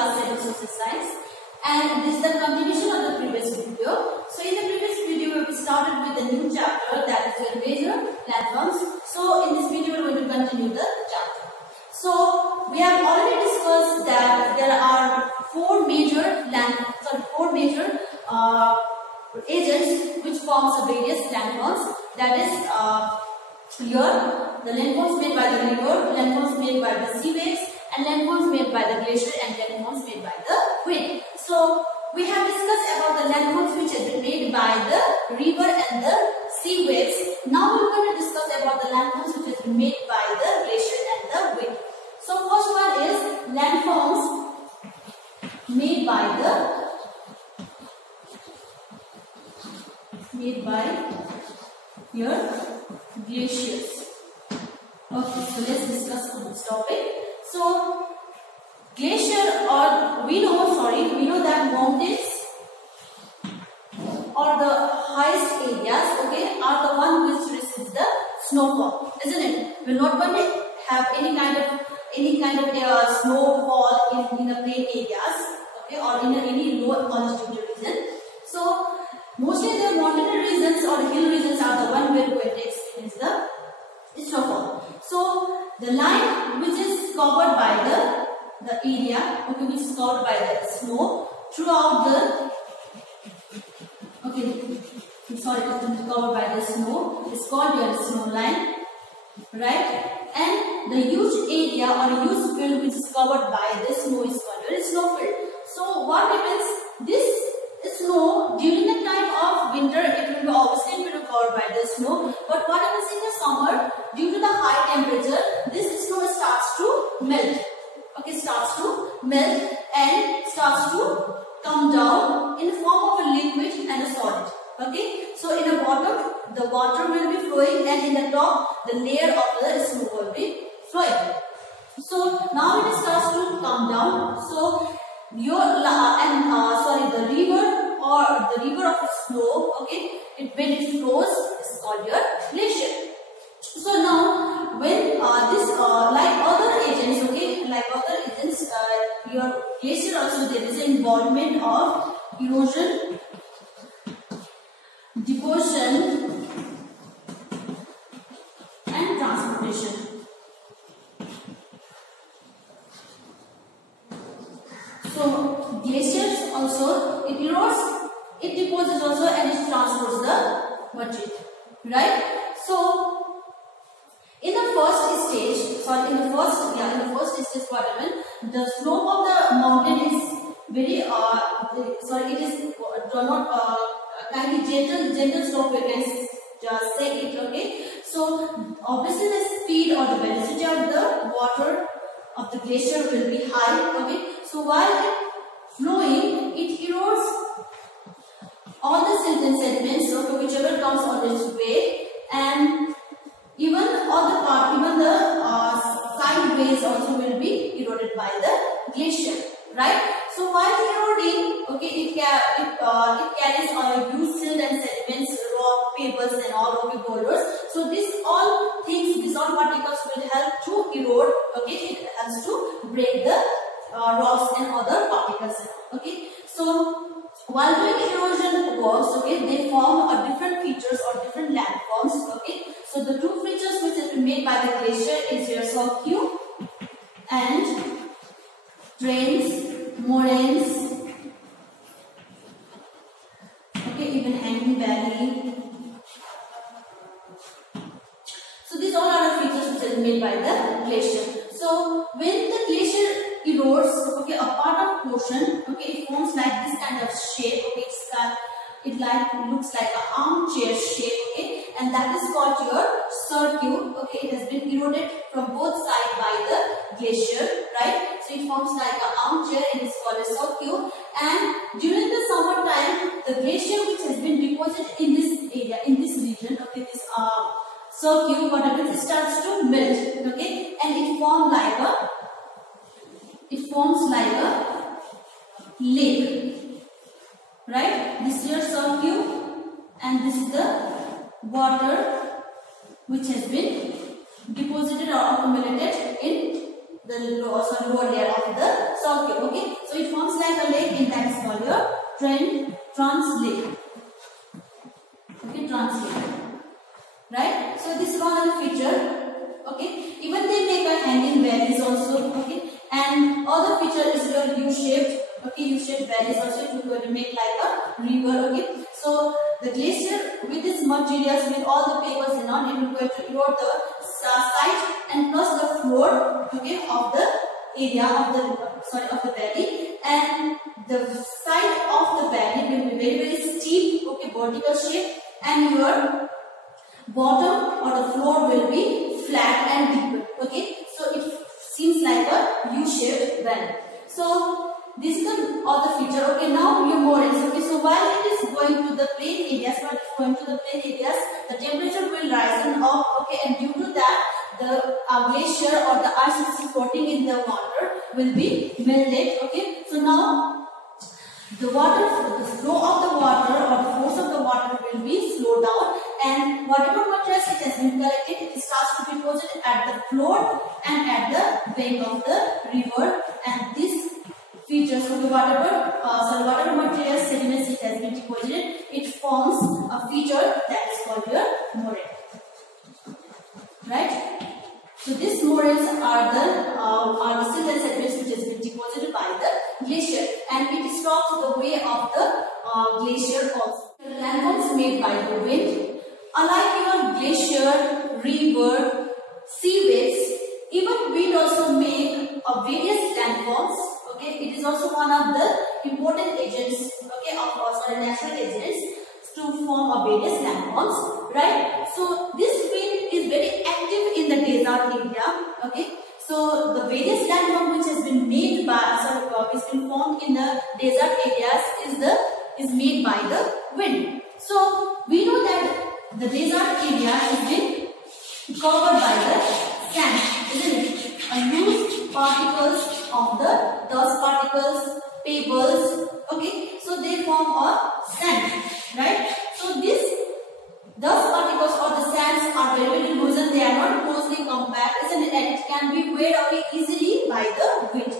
class 7 social science, and this is the continuation of the previous video. So in the previous video we started with a new chapter, that is your major landforms. So in this video we are going to continue the chapter. So we have already discussed that there are four major agents which forms the various landforms. That is here the landforms made by the river, landforms made by the sea waves, and landforms made by the glacier, and landforms made by the wind. So we have discussed about the landforms which have been made by the river and the sea waves. Now we are going to discuss about the landforms which have been made by the glacier and the wind. So first one is landforms made by your glaciers. Okay, so let's discuss on this topic. So glacier, or we know that mountains or the highest areas, okay, are the one which receives the snowfall, isn't it? We're not going to have any kind of snowfall in the plain areas, okay, or in any low altitude region. So mostly the mountain regions or hill regions are the one where we will experience the snowfall. So the line which is covered by the area, okay, which is covered by the snow throughout the, okay, sorry, it is covered by the snow, is called your snow line, right? And the huge area or huge field which is covered by the snow is called your snow field. So what happens? This snow during the time of winter, it will be obviously covered by the snow. But what happens in the summer? Due to the high temperature, this snow starts to melt. Okay, starts to melt and starts to come down in the form of a liquid and a solid. Okay, so in the bottom the water will be flowing, and in the top the layer of the snow will be flowing. So now it starts to come down. So your the river or the river of snow, okay, when it flows is called your glacier. So now when like other agents, okay, your glacier also there is an involvement of erosion, deposition, and transportation. So glaciers also, it erodes, it deposits also, and it transports the material, right? So in the first stage, what happened? The slope of the mountain is very it is not kind of gentle slope, we can just say it, okay. So obviously the speed or the velocity of the water of the glacier will be high, okay. So while flowing, it erodes all the silt and sediments, okay, whichever comes on its way, and even the sideways also will be eroded by the glacier, right? So while eroding, okay, it carries all huge silt and sediments, rock, pebbles, and all of the boulders. So these all particles will help to erode, okay, it helps to break the rocks and other particles, okay. So while doing erosion works, okay, they form different features or different landforms, okay. So the two features which have been made by the glacier is your cirque and trains, moraines, okay, even hanging valley. So these all are the features which have been made by the glacier. So when the glacier erodes, okay, a part of portion, okay, it forms like this kind of shape, okay, looks like an armchair shape, okay, and that is called your cirque, okay. It has been eroded from both sides by the glacier, right? So it forms like an armchair and it's called a cirque. And during the summer time, the glacier which has been deposited in this area, in this region, okay, this cirque, what happens? It starts to melt, okay, and it forms like a lake, right? This is your cirque, and this is the water which has been deposited or accumulated in the lower layer of the circle, okay. So U-shaped, okay, U-shaped valleys also. It will going to make like a river, okay. So the glacier with its materials, with all the pebbles and all, it will going to erode the side and plus the floor, okay, of the area of the valley, and the side of the valley will be very steep, okay, vertical shape, and your bottom or the floor will be flat and deeper, okay. So it seems like a U-shaped valley. So this is the other feature, okay. Now your moraines, okay. So while it is going to the plain areas, the temperature will rise and up, okay, and due to that, the glacier or the ice which is floating in the water will be melted, okay. So now the flow of the water or the force of the water will be slowed down, and whatever materials it has been collected, it starts to be deposited at the floor and at the bank of the river, and this features of the whatever materials, sediments it has been deposited, it forms a feature that is called your moraine, right? So these moraines are the silt and sediments which has been deposited by the glacier, and it stops the way of the glacier also. The landforms made by the wind, unlike your glacier, river, sea waves, even wind also make various landforms. Okay, it is also one of the important agents, okay, natural agents to form various landforms, right? So this wind is very active in the desert area, okay. So the various landform which has been made by, is been formed in the desert areas is made by the wind. So we know that the desert area is been covered by the sand, isn't it? Loose particles of the dust particles, pebbles, okay. So they form a sand, right? So these dust particles or the sands are very loose and they are not closely compact, isn't it? And it can be weighed away easily by the wind.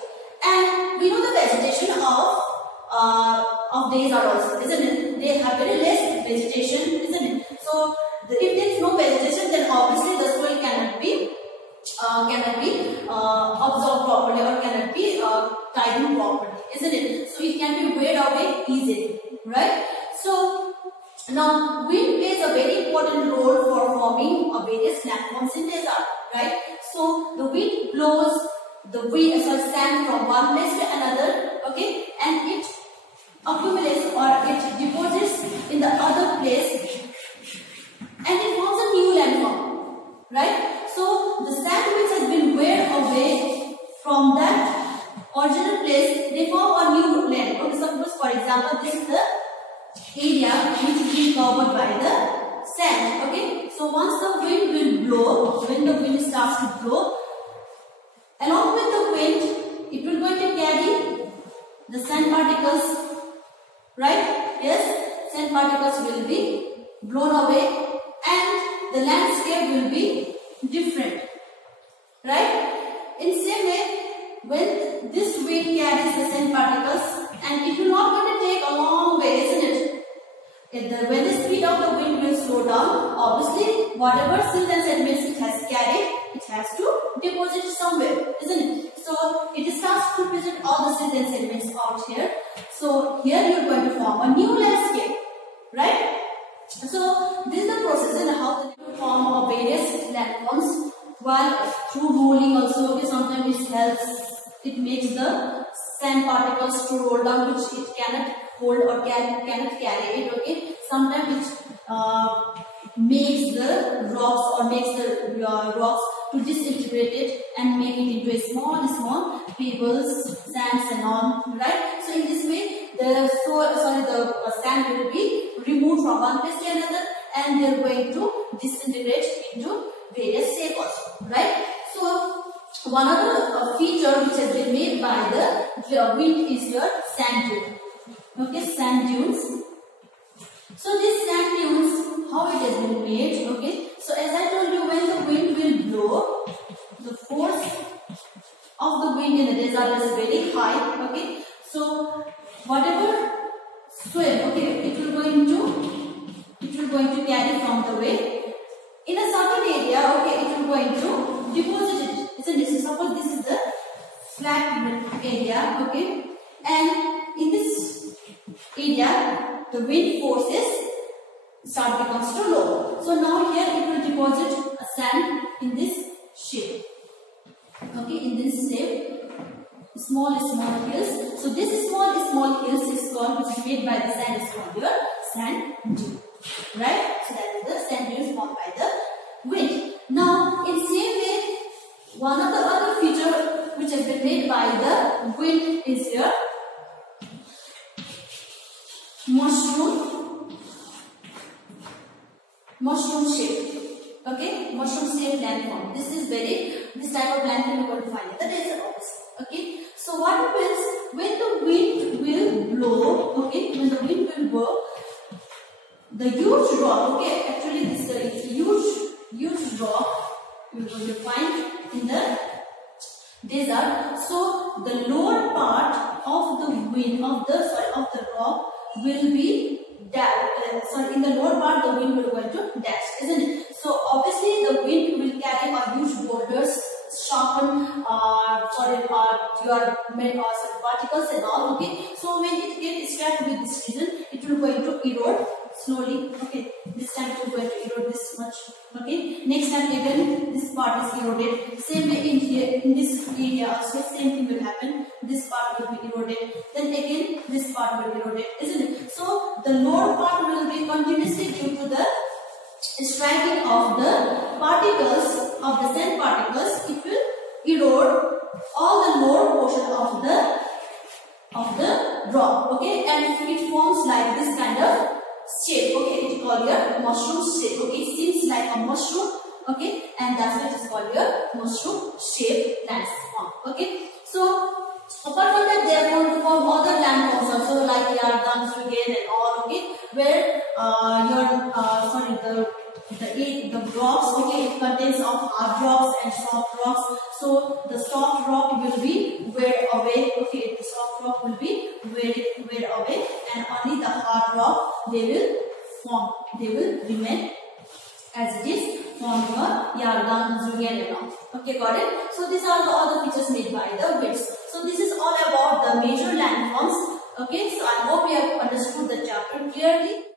And we know the vegetation of desert also, isn't it? They have very less vegetation, isn't it? So if there is no vegetation, then obviously the soil cannot be absorbed properly or cannot be tied in properly, isn't it? So it can be weighed away easily, right? So now wind plays a very important role for forming various landforms in desert, right? So the wind blows sand from one place to another, okay, and it accumulates or it deposits in the other place, and it forms a new landform, right? So the sand which has been weighed away from that original place, they form a new land. Okay, suppose for example this is the area which is being covered by the sand. Okay, so once the wind will blow, when the wind starts to blow, along with the wind, it will going to carry the sand particles, right? Yes, sand particles will be blown away, and the landscape will be different, right? In same way, when this wind carries the sand particles, and it will not going to take a long way, isn't it? When the speed of the wind will slow down, obviously whatever silt and sediments it has carried, it has to deposit somewhere, isn't it? So it starts to deposit all the silt and sediments out here. So here you are going to form a new landscape, right? So this is the process and how to form various landforms. While through rolling also, okay, sometimes it helps, it makes the sand particles to roll down, which it cannot hold or cannot carry it, okay. Sometimes it makes the rocks or makes the rocks to disintegrate it and make it into a small pebbles, sands and all, right? So in this way, the sand will be removed from one place to another, and they are going to disintegrate into various shapes also, right? So one other feature which has been made by the wind is your sand dune. Okay, sand dunes. So these sand dunes, how it has been made, okay. So as I told you, when the wind will blow, the force of the wind in the desert is very high, okay. So whatever swell, okay, it will going to carry from the way. In a certain area, okay, it will going to deposit it. Isn't it? Suppose this is the flat area, okay. and in this area the wind forces becomes to low. So now here it will deposit a sand in this shape. Okay, in this shape, small hills. So this small hills is called, which is made by the sand, is called your sand dune. Right? So that is the sand dunes formed by the wind. Now in same way, one of the other feature which has been made by the wind is your mushroom shape. Okay, mushroom shape landform. This type of landform you are going to find in the desert also. Okay, so what happens when the wind will blow? Okay, when the wind will blow, the huge rock. Okay, actually this is a huge rock you are going to find in the desert. So the lower part of the wind of the rock will be in the lower part the wind will going to dash, isn't it? So obviously the wind will carry a huge boulders, sharpen your particles and all. Okay, so when it gets stuck with this region, it will going to erode slowly. Okay, this time it will going to erode this much. Okay, next time again this part is eroded. Same way in here, in this area also same thing will happen. This part will be eroded. Then again this part will be eroded, isn't it? So the lower part will be continuously due to the striking of the particles of the sand particles. It will erode all the lower portion of the rock. Okay, and it forms like this kind of shape. Okay, it is called your mushroom shape. Okay, it seems like a mushroom. Okay, and that's why it is called your mushroom shape landform. Okay, so apart from that, they are going to form other landforms also, like Yardan, Sugen and all. Okay, where the rocks. Okay, it contains of hard rocks and soft rocks. So the soft rock will be weared away. Okay, the soft rock will be weared away, and only the hard rock they will form. They will remain as it is, form your Yardan, Sugen and all. Okay, got it? So these are the other features made by the winds. So this is all about the major landforms. Okay, so I hope you have understood the chapter clearly.